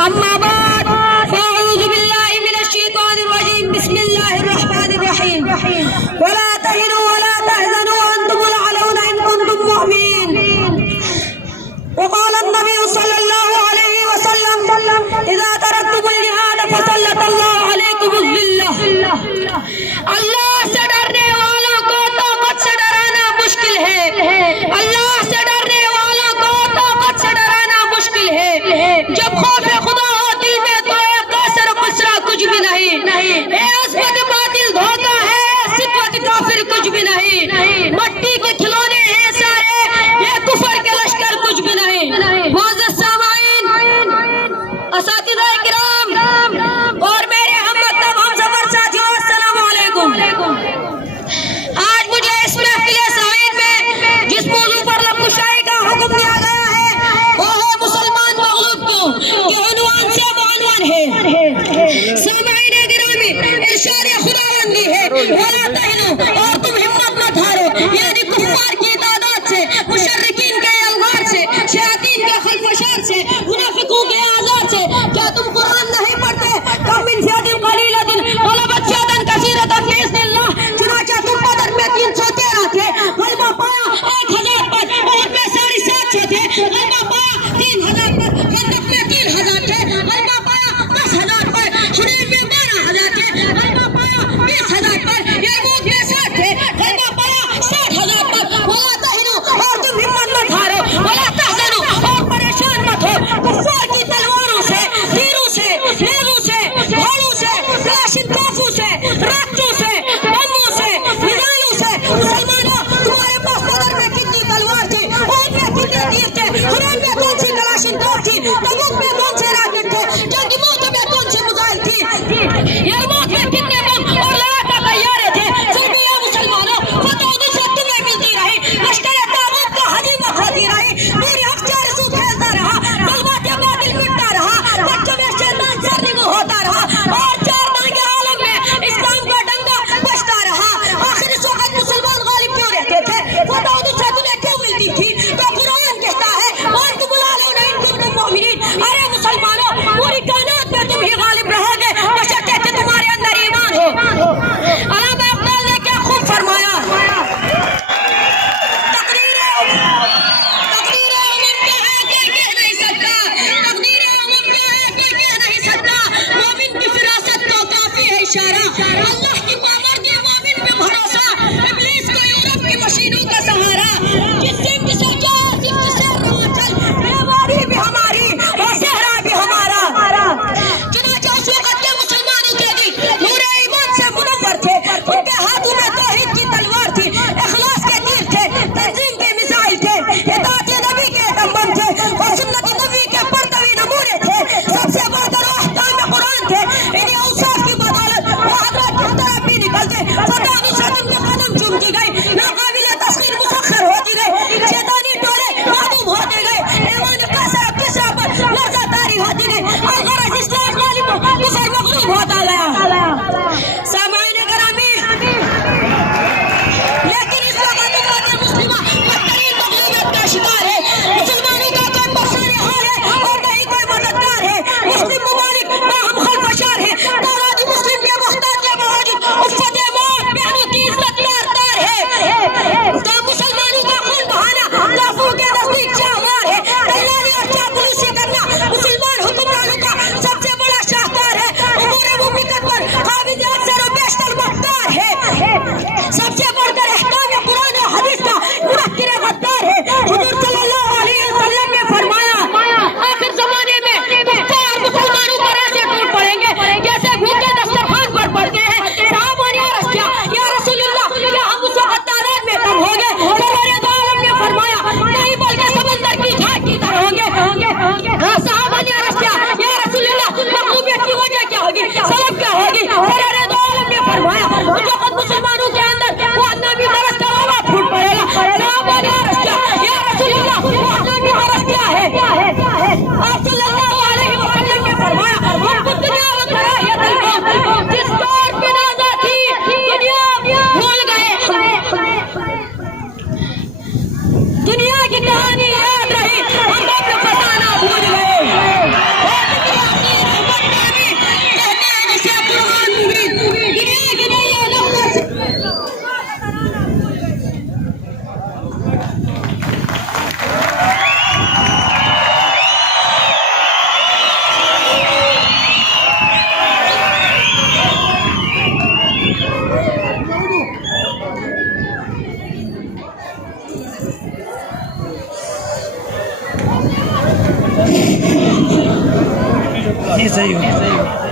أما بعد فأعوذ بالله من الشيطان الرجيم. بسم الله الرحمن الرحيم. ولا تهنوا ولا تحزنوا وأنتم الأعلون إن كنتم مؤمنين. وقال النبي صلى الله عليه وسلم إذا تركتم الجهاد فسلط الله عليكم الذلة. اللہ سے ڈرنے والوں کو طاقت سے ڈرانا مشکل ہے. اللہ سے ڈرنے والوں کو طاقت سے ڈرانا مشکل ہے. جب خوف خدا ہو دل میں تو ایک اثر خسرا کچھ بھی نہیں. اے عصمت باطل دھوکہ ہے, صفت کافر کچھ بھی نہیں. مٹی کے کھلونے ہیں سارے, یہ کفر کے لشکر کچھ بھی نہیں. معزز سامعین, اساتذہ کرام اور میرے ہم مکتب ہم سفر ساتھیوں, السلام علیکم. آج مجھے اس محفل سعید میں جس موضوع پر لب کشائی کا حکم دیا گیا ہے وہ ہے مسلمان مغلوب کیوں, کہ عنوان سے معنون ہے. سامعین گرامی, ارشاد خداوندی ہے ولا تہنوا, اور تم ہمت مت ہارو, یعنی کفار کی تعداد سے, مشرکین کے الغار سے, شیاطین کے خلفشار سے, منافقوں کے آزار سے. کیا تم قرآن نہیں پڑھتے؟ کم من فئۃ قلیلۃ غلبت فئۃ کثیرۃ بإذن اللہ. چنانچہ تم بدر میں 313 تھے, غلبہ پایا 1000 پر, احد میں 750 تھے, غلبہ پایا 3000 پر, خندق میں 3000 تھے, غلبہ پایا 10,000 پر, حنین میں 12,000 تھے, غلبہ پایا 20,000 پر, یرموک میں 60 تھے, غلبہ پایا 60,000 پر. ولا تہنوا, اور تم ہمت مت ہارو, ولا تحزنوا, اور پریشان مت ہو. کفار کی تلواروں سے, تیروں سے, نیزوں سے, گھوڑوں سے, کلاشن کوفوں سے, راکٹوں سے, بموں سے, میزائلوں سے. مسلمانوں, تمہارے پاس بدر میں کتنی تلوار تھی, احد میں کتنے تیر تھے, حنین میں کون سی کلاشن کوف تھی, تبوک میں کون سے راکٹ تھے, جنگ موت میں کون سی میزائل تھی, یرموک میں کتنے بم اور لڑاکا طیارے تھے. پھر بھی اے مسلمانوں, فتح نصرت تمہیں ملتی رہی, لشکر طاغوت کا ہزیمت ہوتی رہی, نور حق چارے سو پھیلتا رہا, ظلمات باطل مٹتا رہا, بچوں میں شیطان سرنگو ہوتا رہا, اور چار دانگے عالم میں اسلام کا ڈنگا بجتا رہا. آخر اس وقت مسلمان غالب کیوں رہتے تھے, فتح نصرت انہیں کیوں ملتی تھی؟ تو قرآن کہتا ہے وَأَنْتُمُ الْأَعْلَوْنَ إِن كُنتُم مُؤْمِنِينَ. ارے مسلمانوں, پوری کائنات میں تم ہی غالب رہو گے بشرطے کہ تمہارے اندر ایمان ہو. علامہ اقبال نے کیا خوب فرمایا, تقدیر عمر کیا ہے کوئی کہہ نہیں سکتا, تقدیر عمر کیا ہے کوئی کہہ نہیں سکتا. مومن کی فراست تو کافی ہے اشارہ, اللہ کی پامردی مومن پہ بھروسہ, ابلیس کو یورپ کی مشینوں کا سہارا. جس سمت سے جائے سمت سے رواں چل, یہ وادی بھی ہماری اور صحرا بھی ہمارا, یہ صحیح ہو